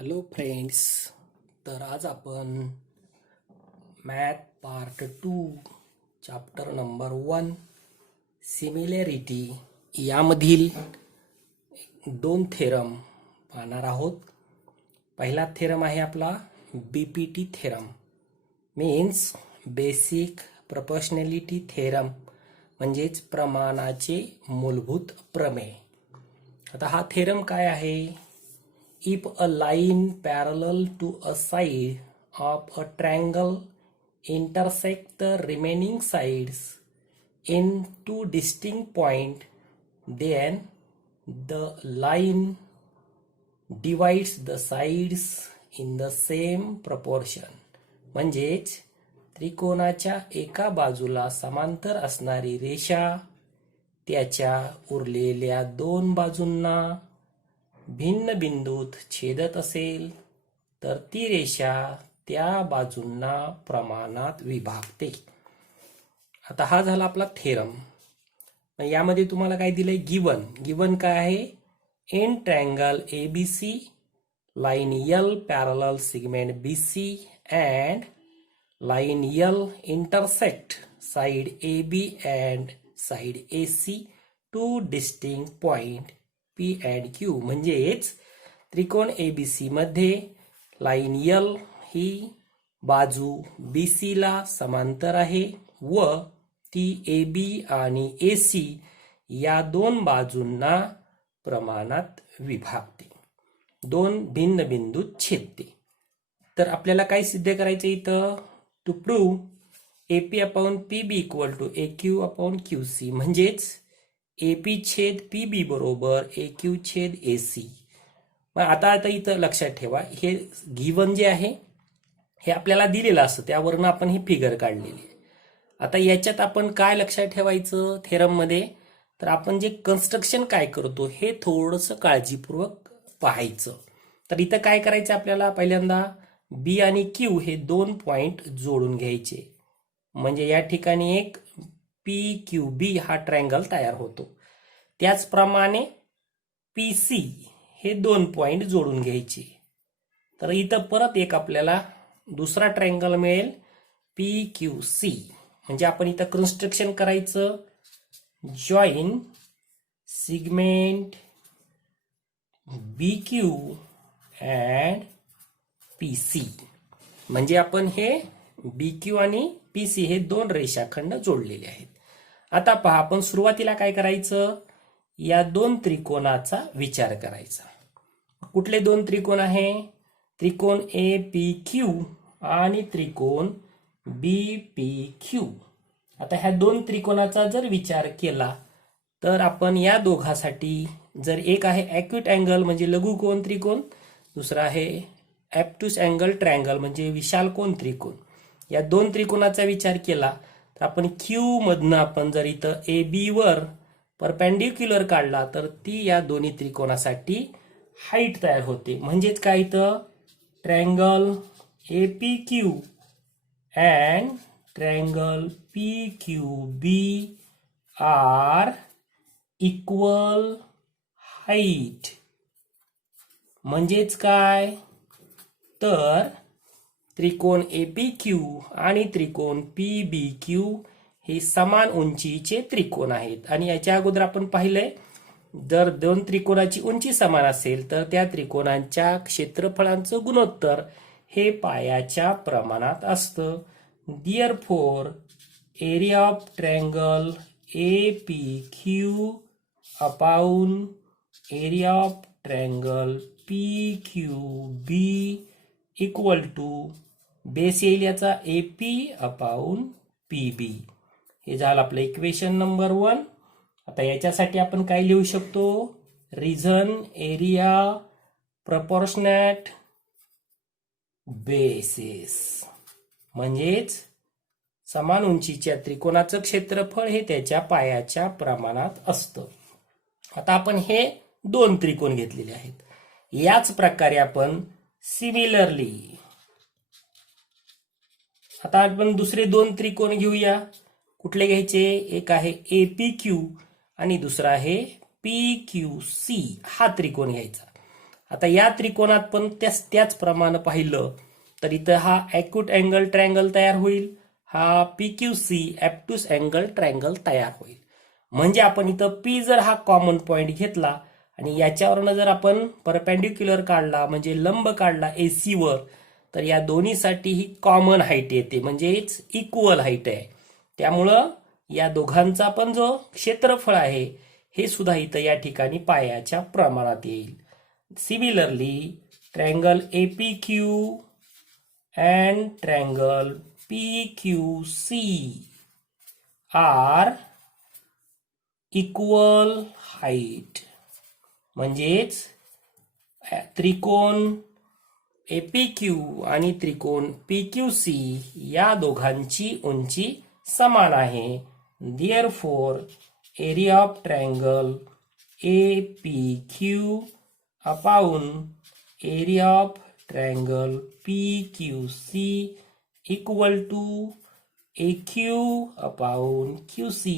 Hello friends. तर आज आपण math part 2 chapter number 1 similarity यामधील दोन थेरम पाहणार आहोत. पहिला थेरम आहे आपला BPT theorem, means basic proportionality theorem, म्हणजेच प्रमाणाचे मूलभूत प्रमेय. आता हा थेरम काय आहे? If a line parallel to a side of a triangle intersect the remaining sides in two distinct points, then the line divides the sides in the same proportion. म्हणजेच त्रिकोणाच्या एका बाजूला समांतर असणारी रेषा त्याच्या उरलेल्या दोन बाजूंना भिन्न बिंदूत छेदत असेल तर ती रेषा त्या बाजूंना प्रमाणात विभागते. आता हा झाला आपला थेरम. यामध्ये तुम्हाला काय दिलंय? गिवन काय आहे? In triangle ABC line L parallel segment BC and line L intersect side AB and side AC two distinct point P and Q. म्हणजेच त्रिकोण ABC मध्ये लाईन L ही बाजू BC ला समांतर आहे व ती AB आणि AC या दोन बाजूंना प्रमाणात विभागते, दोन भिन्न बिंदूत छेदते. तर आपल्याला काय सिद्ध करायचं इथं? To prove AP upon PB equal to AQ upon QC. म्हणजेच AP छेद PB बरोबर AQ छेद AC. आता इथं लक्षात ठेवा, हे गिवन जे आहे हे आपल्याला दिलेलं असतं, त्यावरून आपण ही फिगर काढलेली आहे. आता याच्यात आपण काय लक्षात ठेवायचं थेरम मध्ये? तर आपण जे कन्स्ट्रक्शन काय करतो हे थोडंसं काळजीपूर्वक पाहायचं. तर इथं काय करायचं आपल्याला? पहिल्यांदा B आणि Q हे दोन पॉइंट जोडून घ्यायचे, म्हणजे या ठिकाणी एक PQB हा ट्रायंगल तयार होतो. त्याचप्रमाणे PC हे दोन पॉइंट जोडून घ्यायचे. तर इथं परत एक आपल्याला दुसरा ट्रायंगल मिळेल PQC. म्हणजे आपण इथं कन्स्ट्रक्शन करायचं, join segment BQ and PC. म्हणजे आपण हे BQ आणि PC हे दोन रेषाखंड जोडलेले आहेत. आता पहा, आपण सुरुवातीला काय करायचं? या दोन त्रिकोणाचा विचार करायचा. कुठले दोन त्रिकोण आहे? त्रिकोण APQ आणि त्रिकोण BPQ. आता ह्या दोन त्रिकोणाचा जर विचार केला तर आपण या दोघांसाठी, जर एक आहे ॲक्यूट अँगल म्हणजे लघुकोन त्रिकोण, दुसरा आहे ॲप्टूस अँगल ट्रायंगल म्हणजे विशाल कोन त्रिकोण, या दोन त्रिकोणाचा विचार केला तर आपण Q मधनं आपण जर इथं AB वर परपेंडिक्युलर काढला तर ती या दोन्ही त्रिकोणासाठी हाईट तयार होते. म्हणजेच काय? इथं triangle APQ and triangle PQB are equal height. म्हणजेच काय? तर त्रिकोण APQ आणि त्रिकोण PBQ हे समान उंचीचे त्रिकोण आहेत. आणि याच्या अगोदर आपण पाहिलंय, जर दोन त्रिकोणाची उंची समान असेल तर त्या त्रिकोणांच्या क्षेत्रफळांचं गुणोत्तर हे पायाच्या प्रमाणात असतं. Therefore area of triangle APQ upon area of triangle PQB equal to base येईल याचा AP अपॉन PB. हे झालं आपलं इक्वेशन नंबर 1. आता याच्यासाठी आपण काय लिहू शकतो? Reason area proportionate basis. म्हणजेच समान उंचीच्या त्रिकोणाचं क्षेत्रफळ हे त्याच्या पायाच्या प्रमाणात असतं. आता आपण हे दोन त्रिकोण घेतलेले आहेत. याच प्रकारे आपण सिमिलरली आता आपण दुसरे दोन त्रिकोण घेऊया. कुठले घ्यायचे? एक आहे APQ आणि दुसरा आहे PQC. हा त्रिकोण घ्यायचा. आता या त्रिकोणात पण त्याचप्रमाणे पाहिलं तर इथं हा ॲक्यूट अँगल ट्रायंगल तयार होईल, हा PQC ॲप्टूस अँगल ट्रायंगल तयार होईल. म्हणजे आपण इथं P जर हा कॉमन पॉइंट घेतला आणि याच्यावरनं जर आपण परपेंडिक्युलर काढला म्हणजे लंब काढला AC वर, तर या दोन्हीसाठी ही कॉमन हाईट येते, म्हणजेच इक्वल हाईट आहे. त्यामुळं या दोघांचा पण जो क्षेत्रफळ आहे हे सुद्धा इथं या ठिकाणी पायाच्या प्रमाणात येईल. Similarly triangle APQ and triangle PQC are equal height. म्हणजेच त्रिकोण APQ आणि त्रिकोण PQC या दोघांची उंची समान आहे. Therefore, area of triangle APQ upon area of triangle PQC equal to AQ upon QC.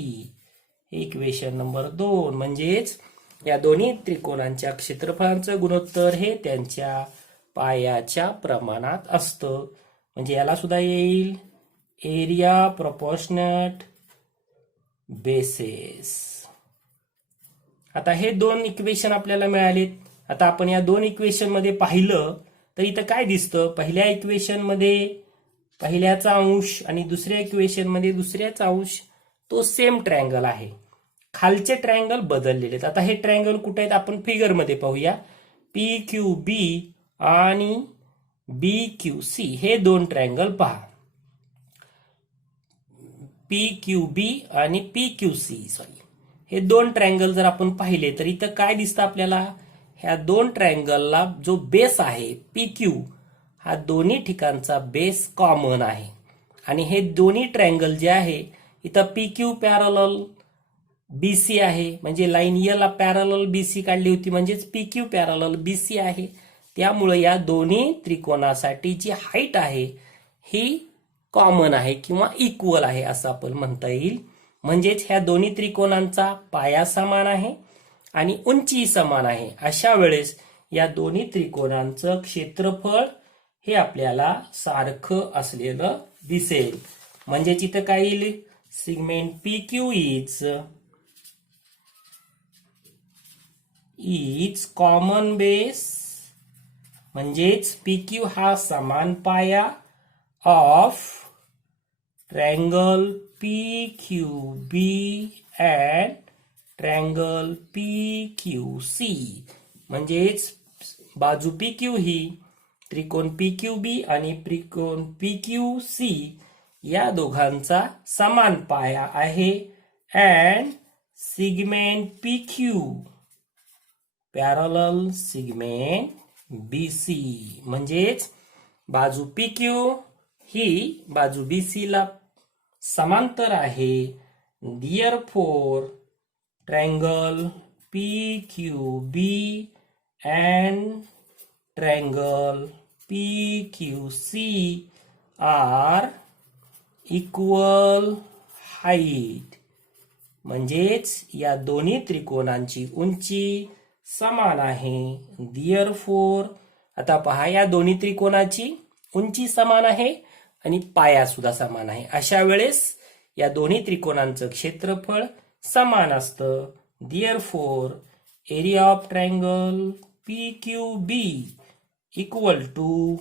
Equation number 2. म्हणजेच या दोन्ही त्रिकोणांच्या क्षेत्रफळांचं गुणोत्तर हे त्यांच्या पायाच्या प्रमाणात असतं. म्हणजे याला सुद्धा येईल एरिया प्रपोर्शनेट बेसेस. आता हे दोन इक्वेशन आपल्याला मिळालेत. आता आपण या दोन इक्वेशन मध्ये पाहिलं तर इथं काय दिसतं, पहिल्या इक्वेशन मध्ये पहिल्याचा अंश आणि दुसऱ्या इक्वेशन मध्ये दुसऱ्याचा अंश तो सेम ट्रायंगल आहे. खालचे ट्रायंगल बदललेले आहेत. आता हे ट्रायंगल कुठे आहेत आपण फिगर मध्ये पाहूया. PQB आणि BQC हे दोन ट्रायंगल पहा. PQB आणि PQC हे दोन ट्रायंगल जर आपण पाहिले तर इथं काय दिसतं आपल्याला, ह्या दोन ट्रायंगलला जो बेस आहे PQ हा दोन्ही ठिकाणचा बेस कॉमन आहे. आणि हे दोन्ही ट्रायंगल जे आहे इथं PQ पॅरलल BC आहे, म्हणजे लाईन L ला पॅरलल BC काढली होती, म्हणजेच PQ पॅरलल BC आहे. त्यामुळे या दोन्ही त्रिकोणासाठी जी हाईट आहे ही कॉमन आहे किंवा इक्वल आहे असं आपण म्हणता येईल. म्हणजेच ह्या दोन्ही त्रिकोणांचा पाया समान आहे आणि उंची समान आहे. अशा वेळेस या दोन्ही त्रिकोणांचं क्षेत्रफळ हे आपल्याला सारखं असलेलं दिसेल. म्हणजे इथं काय येईल, segment PQ is common base, म्हणजेच PQ हा समान पाया of triangle PQB and triangle PQC. म्हणजेच बाजू PQ ही त्रिकोण PQB आणि त्रिकोण PQC या दोघांचा समान पाया आहे. And segment PQ parallel segment BC, म्हणजेच बाजू PQ ही बाजू BC ला समांतर आहे. Therefore, triangle PQB and triangle PQC are equal height. म्हणजेच या दोन्ही त्रिकोणांची उंची समान आहे. Therefore, आता पहा या दोन्ही त्रिकोणाची उंची समान आहे आणि पाया सुद्धा समान आहे. अशा वेळेस या दोन्ही त्रिकोणांचं क्षेत्रफळ समान असतं. Therefore, area of triangle PQB equal to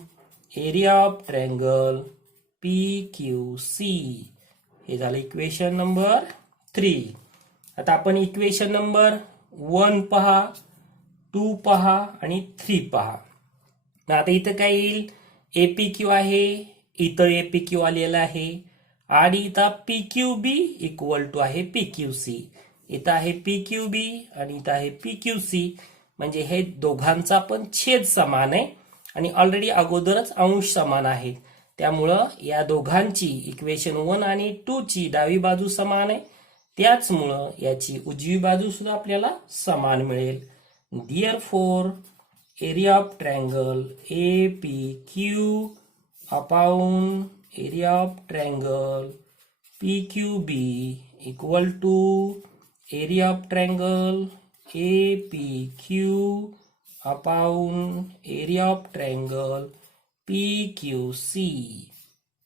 area of triangle PQC. हे झालं इक्वेशन नंबर 3. आता आपण इक्वेशन नंबर 1 पहा, 2 पहा आणि 3 पहा. आता इथं काय येईल, APQ आहे, इथं APQ आलेला आहे आणि इथं PQB इक्वल टू आहे PQC. इथं आहे PQB आणि इथं आहे PQC, म्हणजे हे दोघांचा पण छेद समान आहे आणि ऑलरेडी अगोदरच अंश समान आहेत. त्यामुळं या दोघांची इक्वेशन 1 आणि 2 ची डावी बाजू समान आहे. त्याचमुळं याची उजवी बाजू सुद्धा आपल्याला समान मिळेल. Therefore, area of triangle APQ upon area of triangle PQB equal to area of triangle APQ upon area of triangle PQC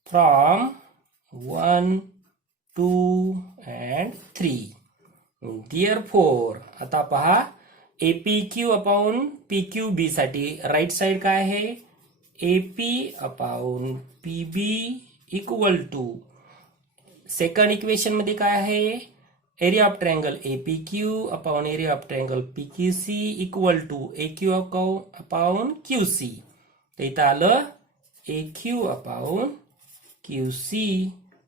from 1, 2 and 3. Therefore, आता पहा APQ अपॉन PQB साठी राईट साइड काय आहे? AP upon PB equal to second equation मध्ये काय आहे? Area of triangle APQ upon area of triangle PQC equal to AQ upon QC. तर इथं आलं AQ अपॉन QC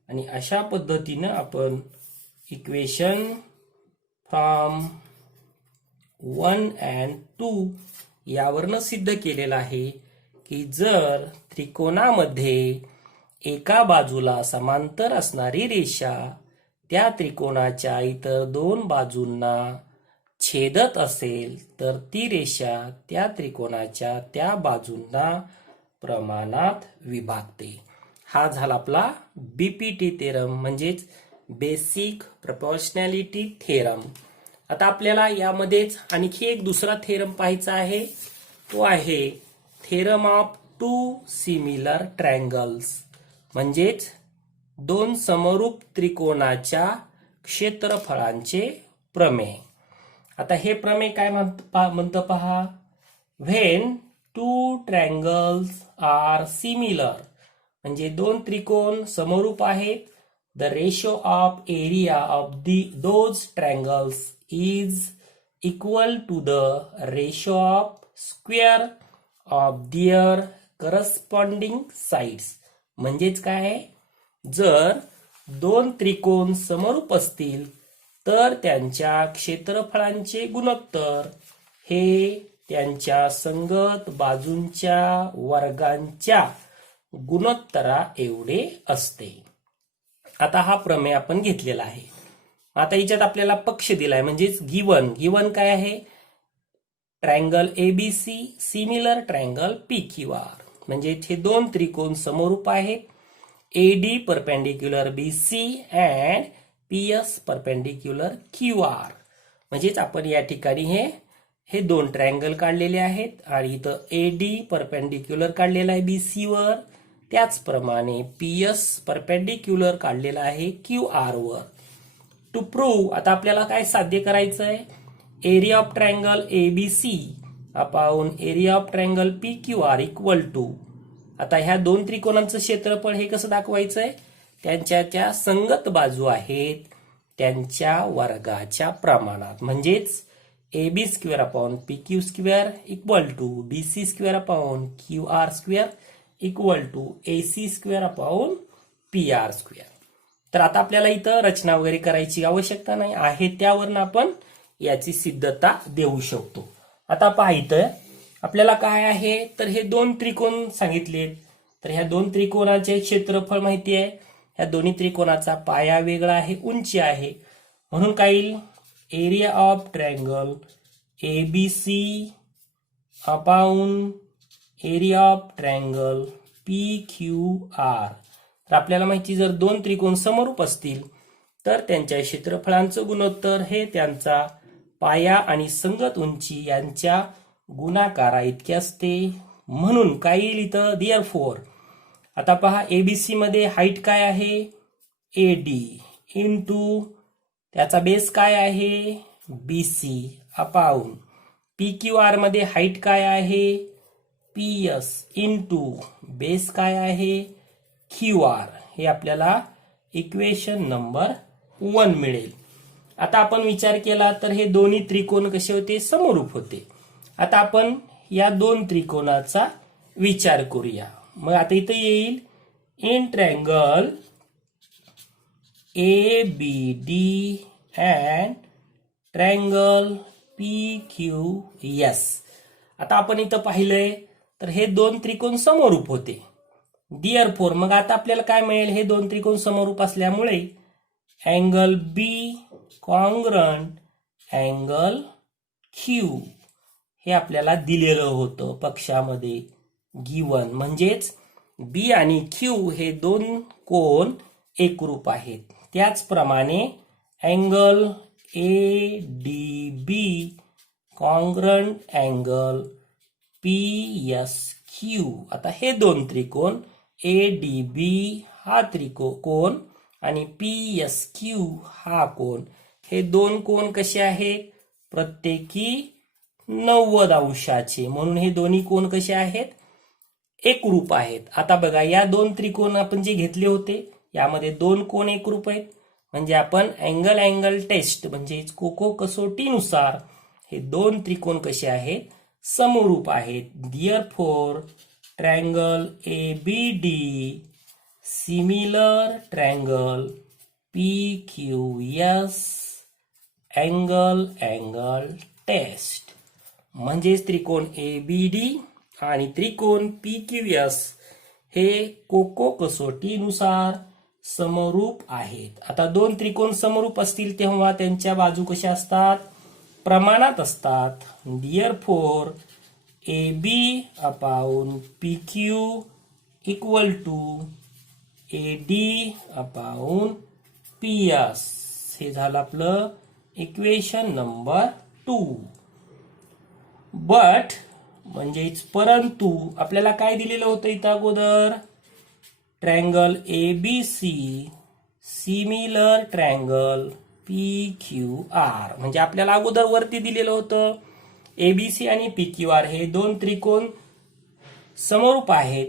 आणि अशा पद्धतीनं आपण इक्वेशन फ्रॉम 1 and 2 यावरनं सिद्ध केलेलं आहे की जर त्रिकोणामध्ये एका बाजूला समांतर असणारी रेषा त्या त्रिकोणाच्या इतर दोन बाजूंना छेदत असेल तर ती रेषा त्या त्रिकोणाच्या त्या बाजूंना प्रमाणात विभागते. हा झाला आपला BPT थेरम म्हणजेच बेसिक प्रपोर्शनॅलिटी थेरम. आता आपल्याला यामध्येच आणखी एक दुसरा थेरम पाहायचा आहे. तो आहे theorem of two similar triangles म्हणजेच दोन समरूप त्रिकोणाच्या क्षेत्रफळांचे प्रमेय. आता हे प्रमेय काय म्हणतं पहा. When two triangles are similar म्हणजे दोन त्रिकोण समरूप आहेत. The ratio of area of those triangles is equal to the ratio of square of their corresponding sides. म्हणजेच काय? जर दोन त्रिकोण समरूप असतील तर त्यांच्या क्षेत्रफळांचे गुणोत्तर हे त्यांच्या संगत बाजूंच्या वर्गांच्या गुणोत्तरा एवढे असते. आता हा प्रमेय आपण घेतलेला आहे. आता याच्यात आपल्याला पक्ष दिलाय म्हणजेच गिवन काय आहे? Triangle ABC similar triangle PQR म्हणजे हे दोन त्रिकोण समरूप आहेत. AD perpendicular BC and PS perpendicular QR म्हणजेच आपण या ठिकाणी हे दोन ट्रायंगल काढलेले आहेत आणि इथं AD परपेंडिक्युलर काढलेला आहे BC वर. त्याचप्रमाणे PS परपेंडिक्युलर काढलेला आहे QR वर. टू प्रूव्ह आता आपल्याला काय साध्य करायचं आहे? Area of triangle ABC upon area of triangle PQR equal to आता ह्या दोन त्रिकोणांचं क्षेत्रफळ हे कसं दाखवायचं आहे? त्यांच्या ज्या संगत बाजू आहेत त्यांच्या वर्गाच्या प्रमाणात म्हणजेच AB square upon PQ square equal to BC square upon QR square equal to AC square upon PR square. तर आता आपल्याला इथं रचना वगैरे करायची आवश्यकता नाही आहे. त्यावरून आपण याची सिद्धता देऊ शकतो. आता पहा इथं आपल्याला काय आहे तर हे दोन त्रिकोण सांगितलेत. तर ह्या दोन त्रिकोणाचे क्षेत्रफळ माहिती आहे. ह्या दोन्ही त्रिकोणाचा पाया वेगळा आहे, उंची आहे. म्हणून काय येईल? Area of triangle ABC upon area of triangle PQR. तर आपल्याला माहिती जर दोन त्रिकोण समरूप असतील तर त्यांच्या क्षेत्रफळांचं गुणोत्तर हे त्यांचा पाया आणि संगत उंची यांच्या गुणाकारा इतके असते. म्हणून काय येईल इथं? देअरफॉर आता पहा ABC मध्ये हाईट काय आहे? AD इंटू त्याचा बेस काय आहे? BC अपॉन PQR मध्ये हाईट काय आहे? PS इंटू बेस काय आहे? QR. हे आपल्याला इक्वेशन नंबर 1 मिळेल. आता आपण विचार केला तर हे दोन्ही त्रिकोण कसे होते? समरूप होते. आता आपण या दोन त्रिकोणाचा विचार करूया. मग आता इथे येईल in triangle ABD and triangle PQS. आता आपण इथं पाहिलंय तर हे दोन त्रिकोण समरूप होते. देअरफॉर मग आता आपल्याला काय मिळेल? हे दोन त्रिकोण समरूप असल्यामुळे angle B congruent angle Q हे आपल्याला दिलेलं होतं पक्षामध्ये गिवन. म्हणजेच B आणि Q हे दोन कोन एकरूप आहेत. त्याचप्रमाणे angle ADB congruent angle PSQ. आता हे दोन त्रिकोण ADB हा त्रिकोण आणि PSQ हा कोण, हे दोन कोण कसे आहेत, प्रत्येकी 90 अंशाचे, म्हणून हे दोन्ही कोण कसे आहेत, एकरूप आहेत. आता बघा या दोन त्रिकोण आपण जे घेतले होते यामध्ये दोन कोण एकरूप आहेत, म्हणजे आपण अँगल टेस्ट म्हणजे कोको कसोटीनुसार हे दोन त्रिकोण कसे आहेत, समरूप आहेत. Therefore triangle ABD similar triangle PQS angle test. म्हणजेच त्रिकोण ABD आणि त्रिकोण PQS हे कोको कसोटीनुसार समरूप आहेत. आता दोन त्रिकोण समरूप असतील तेव्हा त्यांच्या बाजू कशा असतात, प्रमाणात असतात. Therefore AB upon PQ equal to AD upon PS. हे झालं आपलं इक्वेशन नंबर 2. बट म्हणजेच परंतु आपल्याला काय दिलेलं होतं इथं अगोदर, triangle ABC similar triangle PQR. म्हणजे आपल्याला अगोदर वरती दिलेलं होतं ABC आणि PQR हे दोन त्रिकोण समरूप आहेत.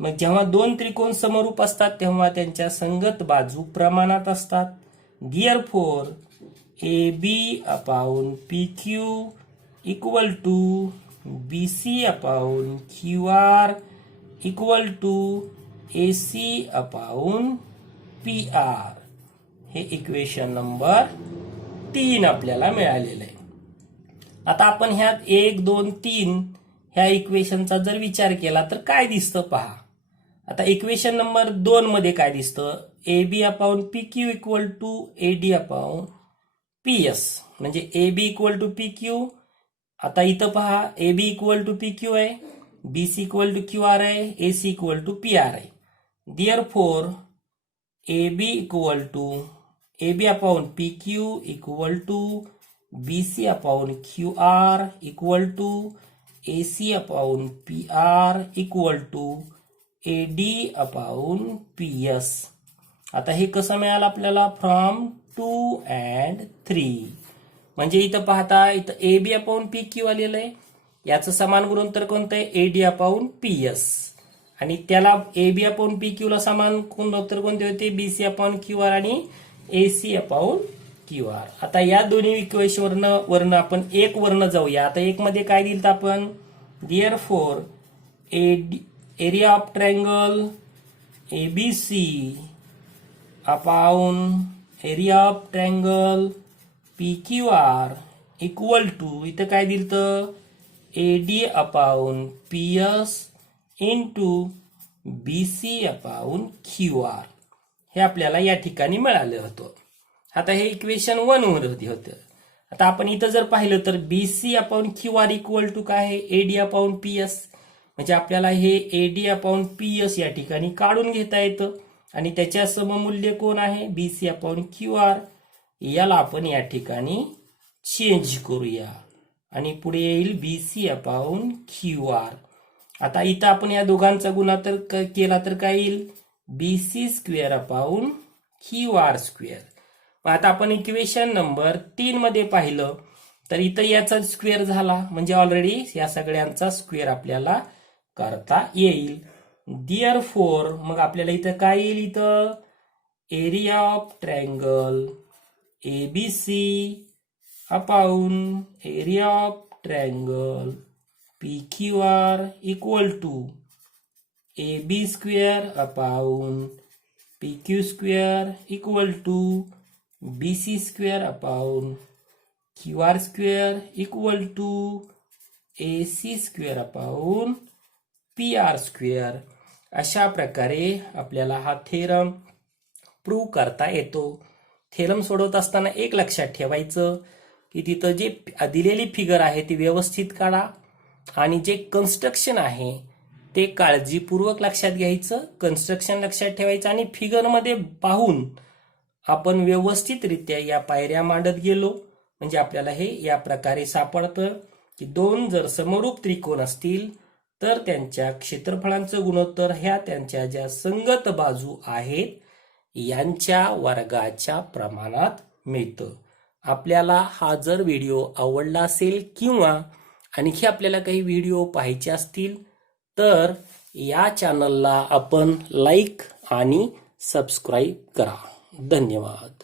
मग जेव्हा दोन त्रिकोण समरूप असतात तेव्हा त्यांच्या संगत बाजू प्रमाणात असतात. Therefore AB upon PQ equal to BC upon QR equal to AC upon PR. हे इक्वेशन नंबर 3 आपल्याला मिळालेलं आहे. आता आपण ह्यात 1, 2, 3 ह्या इक्वेशनचा जर विचार केला तर काय दिसतं पहा. आता इक्वेशन नंबर 2 मध्ये काय दिसतं, AB upon PQ equal to AD upon PS. म्हणजे AB equal to PQ. आता इथं पहा AB equal to PQ आहे, BC equal to QR आहे, AC equal to PR आहे. Therefore AB upon PQ equal to BC upon QR equal to AC upon PR equal to AD upon PS. आता हे कसं मिळालं आपल्याला, from 2 and 3. म्हणजे इथं पाहता इथं AB upon PQ आलेलं आहे, याचं समान गुणोत्तर कोणतं आहे, AD upon PS. आणि त्याला AB upon PQ ला समान गुणोत्तर कोणते होते, BC upon QR आणि AC upon QR. आता या दोन्ही इक्वेशन वरनं आपण एक वरनं जाऊया. आता एक मध्ये काय दिलं आपण, Therefore area of triangle ABC upon area of triangle PQR equal to, इथं काय दिलं, AD upon PS into BC upon QR. हे आपल्याला या ठिकाणी मिळालं होतं. आता हे इक्वेशन 1 वरती होतं. आता आपण इथं जर पाहिलं तर BC upon QR equal to काय आहे, AD upon PS. म्हणजे आपल्याला हे AD upon PS या ठिकाणी काढून घेता येतं आणि त्याच्या सममूल्य कोण आहे, BC upon QR. याला आपण या ठिकाणी चेंज करूया आणि पुढे येईल BC upon QR. आता इथं आपण या दोघांचा गुणाकार केला तर काय येईल, BC square upon QR square. आता आपण इक्वेशन नंबर 3 मध्ये पाहिलं तर इथं याचा स्क्वेअर झाला, म्हणजे ऑलरेडी या सगळ्यांचा स्क्वेअर आपल्याला करता येईल. Therefore मग आपल्याला इथं काय येईल, इथं area of triangle ABC upon area of triangle PQR equal to AB square upon PQ square equal to BC square upon QR square equal to AC square upon PR square. अशा प्रकारे आपल्याला हा थेरम प्रूव्ह करता येतो. Theorem सोडवत असताना एक लक्षात ठेवायचं की तिथं जे दिलेली फिगर आहे ती व्यवस्थित काढा आणि जे कन्स्ट्रक्शन आहे ते काळजीपूर्वक लक्षात घ्यायचं, कन्स्ट्रक्शन लक्षात ठेवायचं आणि फिगरमध्ये पाहून आपण व्यवस्थितरित्या या पायऱ्या मांडत गेलो म्हणजे आपल्याला हे या प्रकारे सापडतं की दोन जर समरूप त्रिकोण असतील तर त्यांच्या क्षेत्रफळांचं गुणोत्तर ह्या त्यांच्या ज्या संगत बाजू आहेत यांच्या वर्गाच्या प्रमाणात मिळतं. आपल्याला हा जर व्हिडिओ आवडला असेल किंवा आणखी आपल्याला काही व्हिडिओ पाहायचे असतील तर या चॅनलला आपण लाईक आणि सबस्क्राईब करा. धन्यवाद.